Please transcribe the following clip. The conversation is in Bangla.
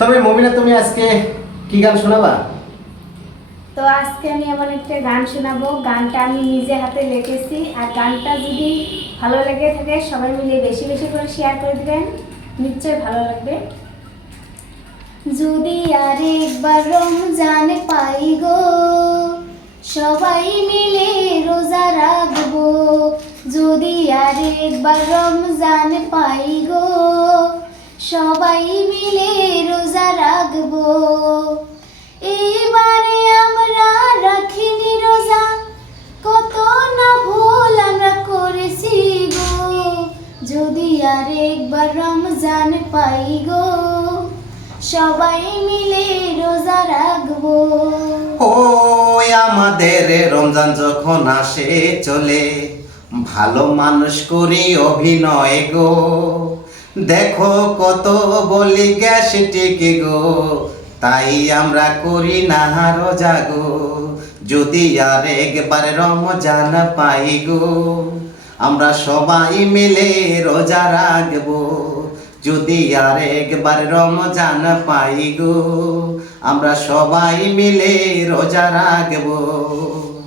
তবে মমিনা, তুমি আজকে কি গান শোনাবা? তো আজকে আমি এমন একটা গান শোনাবো, গানটা আমি নিজে হাতে লিখেছি। আর গানটা যদি ভালো লেগে থাকে সবাই মিলে বেশি বেশি করে শেয়ার করে দিবেন, নিশ্চয়ই ভালো লাগবে। যদি আর একবার রমজান পাই গো, সবাই মিলে রোজা রাখবো। যদি আর একবার রমজান পাই গো, সবাই মিলে রোজা রাখবো। এইবারে আমরা রাখিনি রোজা, কত না ভুল আমরা করেছি গো। যদি আর একবার রমজান পাই গো, সবাই মিলে রোজা রাখবো। ওই আমাদের রমজান যখন আসে চলে, ভালো মানুষ করি অভিনয় গো। দেখো কত বলি গ্যাস্ট্রিক গো, তাই আমরা করি না রোজা গো। যদি আর একবার রমজান পাই গো, আমরা সবাই মিলে রোজা রাখবো। যদি আর একবার রমজান পাই গো, আমরা সবাই মিলে রোজা রাখবো।